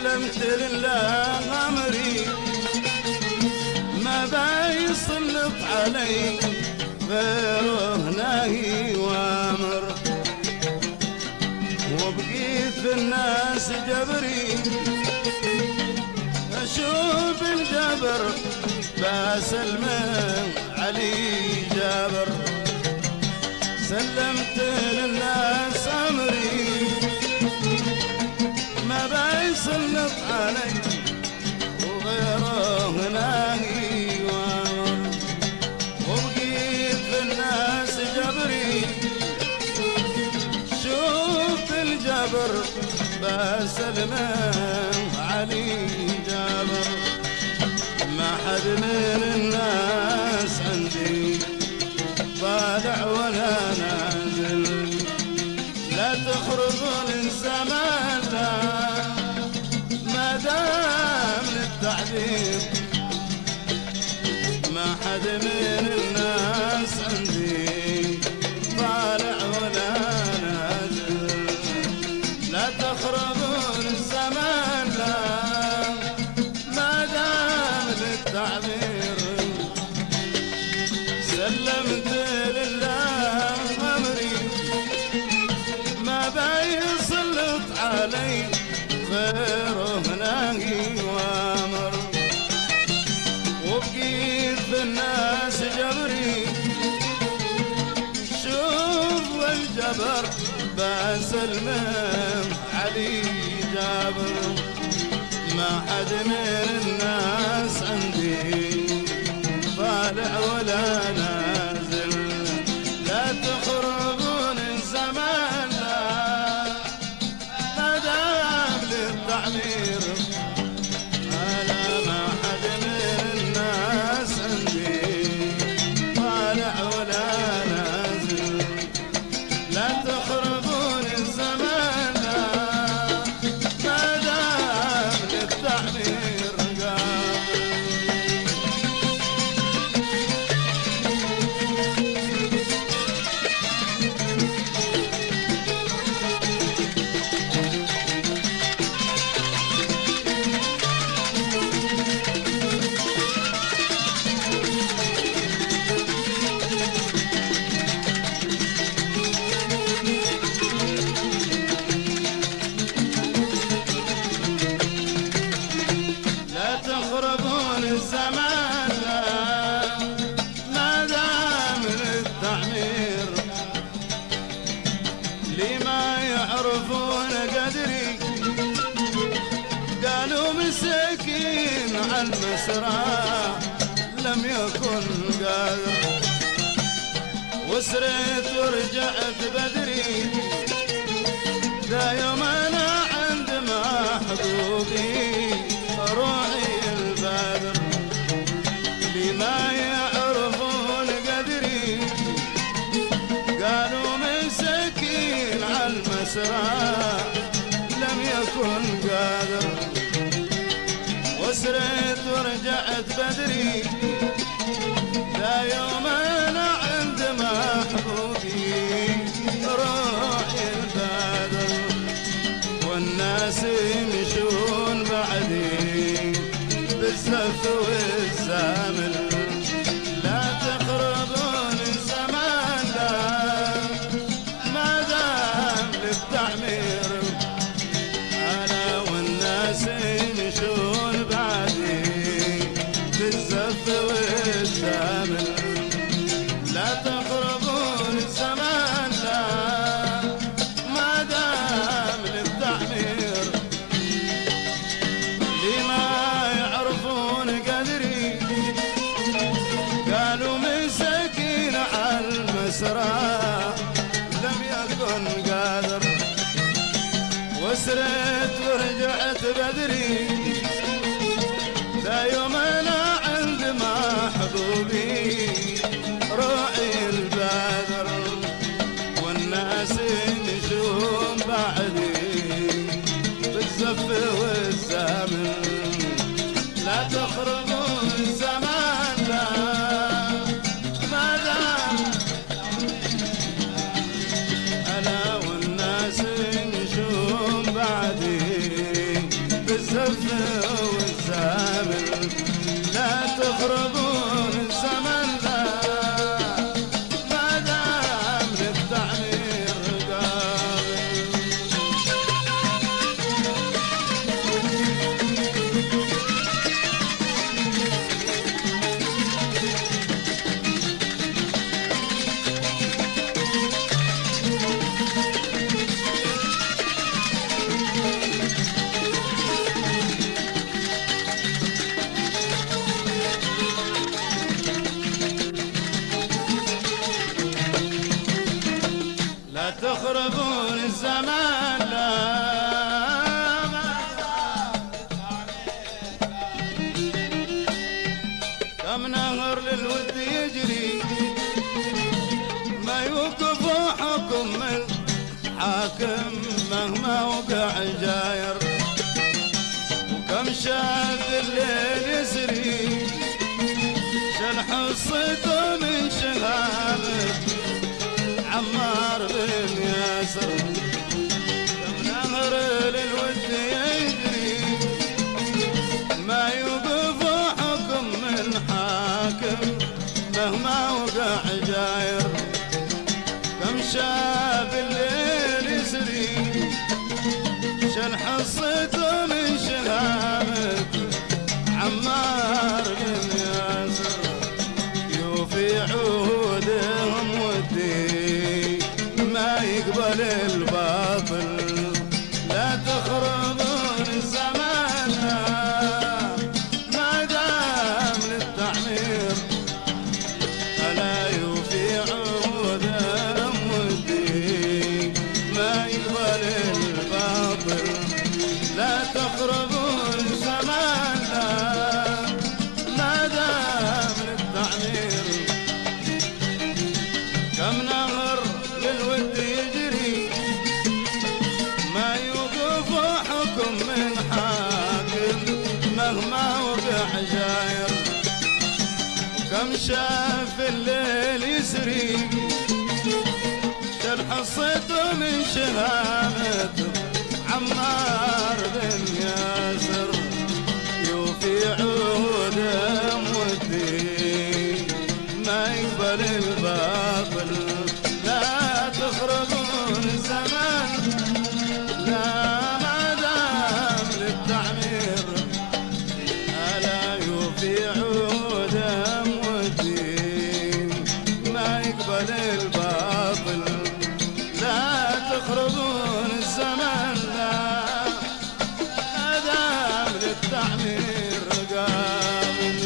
سلمت لله أمري ما بيسلط علي غيره نهي وامر، وبقيت في الناس جبري اشوف الجبر بسلم علي جابر. سلمت للناس امري ما بيسلط علي وغيره ناهي وامر، وبقيت في الناس جبري شوف الجبر بسلم علي جابر. ما حد من الناس عندي طالع ولا نازل، لا تخرجون الزمان لا ما دام للتعذيب. ما حد من الناس عندي طالع ولا نازل، لا تخرجون الزمان لا ما دام للتعبير. سلمت لله أمري ما بيسلط علي غيره ناهي وامر، وبقيت في الناس جبري شوف والجبر بسلم علي جابر. ما حد من الناس عندي طالع ولا نازل، لا تخرجون الزمان لا ما دام للتعمير. أنا ما حد من الناس عندي طالع ولا نازل، لا تخرجون الزمان لا ما دام للتعمير قابل. لا تخربون الزمان لا ما دام للتعمير، لي ما يعرفون قدري قالوا مسكين على المسرى لم يكن قادر، وسريت ورجعت بدري ذا يوم انا عند محبوبي روحي البدر. لما يعرفون قدري قالوا مسكين على المسرى لم يكن قادر، وسريت ورجعت بدري ذا يوم انا عند محبوبي روحي البدر. والناس يمشون بعدي بالزف والزامل، لا تقربون الزمان لا ما دام للتعمير. أنا والناس يمشون بعدي بالزف والزامل، لا تقربون الزمان لا ما دام للتعمير. لما يعرفون قدري قالوا مسكين على المسرى لم يكن قادر، وسرت ورجعت بدري ذا يوم انا عند محبوبي روحي البدر. والناس يمشون بعدي بالزف والزمن، لا تخربون الزمان لا ما دام انا والناس يمشون بعدي بالزف تخربون الزمن لا ما دام للتعمير قابل. لا تخربون الزمان لا كم نهر للود يجري ما يوقف حكم الحاكم مهما وقع جاير. وكم شاب الليل يسري شل حصته من شهامه عمار بن ياسر. كم نهر للود يجري ما يوقف حكم من حاكم مهما وقع جاير. كم شاب الليل يسري شل حصته من شهامة عمار بن ياسر. يوفي عهودهم ودي ما يقبل الباطل. لا تخربون الزمان ما دام للتعمير ألا يوفي عهودهم ودي ما يقبل الباطل. لا تخربون الزمان ما دام للتعمير. كم نهر للود يجري ما يوقف حكم من حاكم مهما وقع جاير. كم شاف الليل يسري شل حصته من شهامته عمار بن ياسر. يوفي عهودهم ودي ما يقبل الباطل. لا تخربون الزمان لا ما دام للتعمير ألا يوفي عهودهم ودي ما يقبل الباطل. لا تخربون الزمان لا ما دام للتعمير قابل.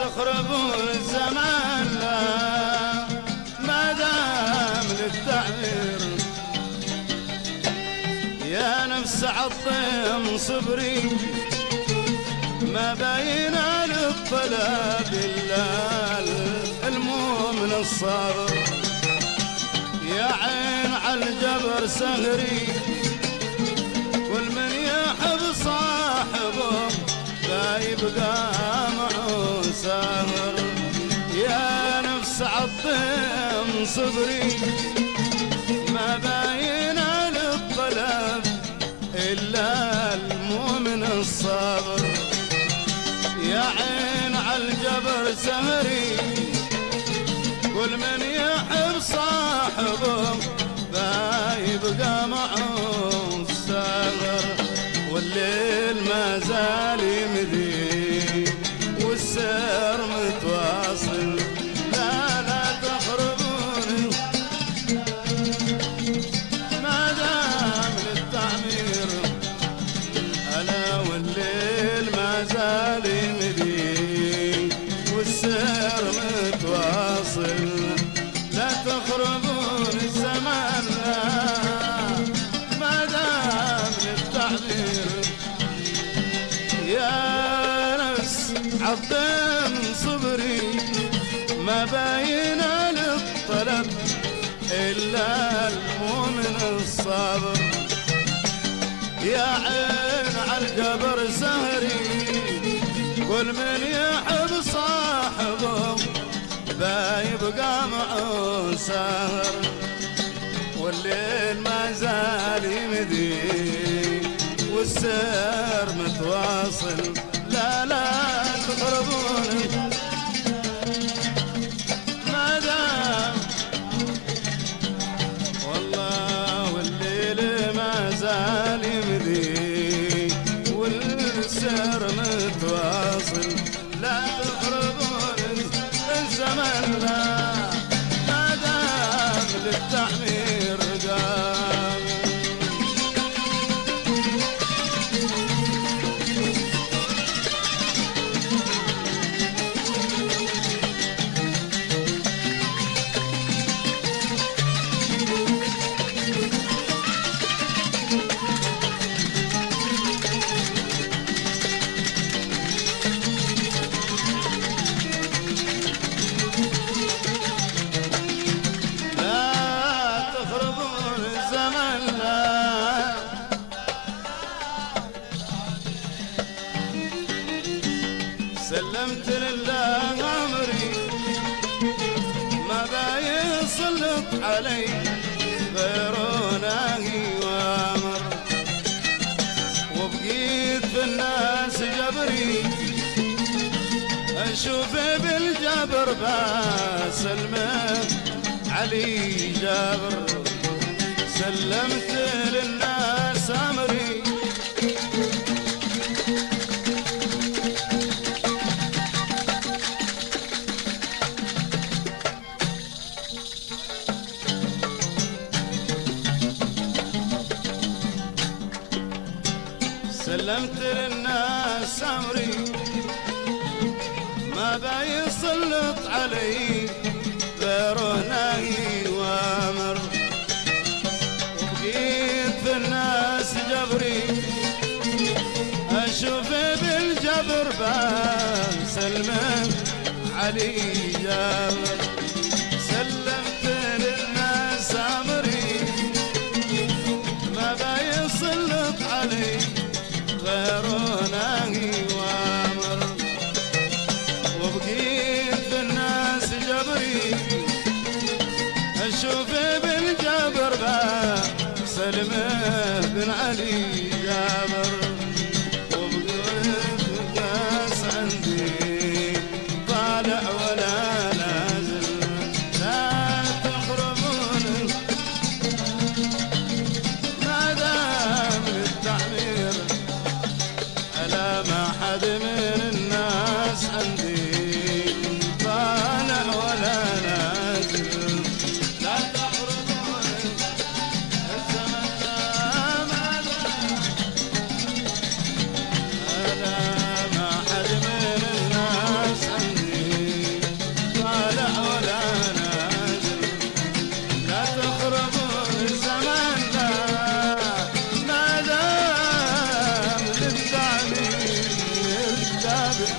تخربون الزمان لا ما دام للتعمير. يا نفس عطيم صبري ما باين للطلب الا المؤمن الصابر. يا عين عالجبر سهري والمن يحب صاحبه لا يبقى معه ساهر. يا نفس عطيم صبري ما باين للطلب إلا المؤمن الصابر. يا عين عالجبر سهري كل من يحب صاحبه لا يبقى معه ساهر. والليل ما زال يمضي والسير متواصل. لا لا تخربون ما دام للتعمير ألا والليل ما زال يمضي والسير متواصل. لا تخربون الزمان ما دام للتعمير. يا نفس عظم صبري ما باين للطلب إلا المؤمن الصابر. يا عين عالقبر سهري كل من يحب صاحبه بايبقى معه سهر، والليل ما زال يمدي والسير متواصل. لا لا تقربون ما دام والله والليل ما زال يمدي والسير متواصل. لا تقربون الزمن لا ما دام للتعمير قام. سلمت لله أمري ما بايسلط علي غير ناهي وامر، وبقيت في الناس جبري أشوف بالجبر بسلمت علي جابر. سلمت للناس أمري سلمت للناس أمري ما بايسلط علي غيره ناهي وامر، وبقيت في الناس جبري أشوف بالجبر بسلمت علي جابر. سلمت للناس أمري ما بايسلط علي غيره ناهي وامر، وبقيت في الناس جبري اشوف بالجبر سلمه بن علي جابر. وبقيت الناس عندي طالع ولا نازل. لا تقربون ما دام للتعمير ألا ما حد من الناس عندي طالع ولا نازل. لا تقربون الزمن ما ألا ما حد من الناس عندي طالع ولا نازل. لا تقربون الزمن ما دام للتعمير التابع.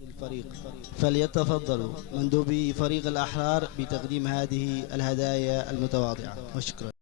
للفريق فليتفضلوا مندوبي فريق الأحرار بتقديم هذه الهدايا المتواضعة، وشكرا.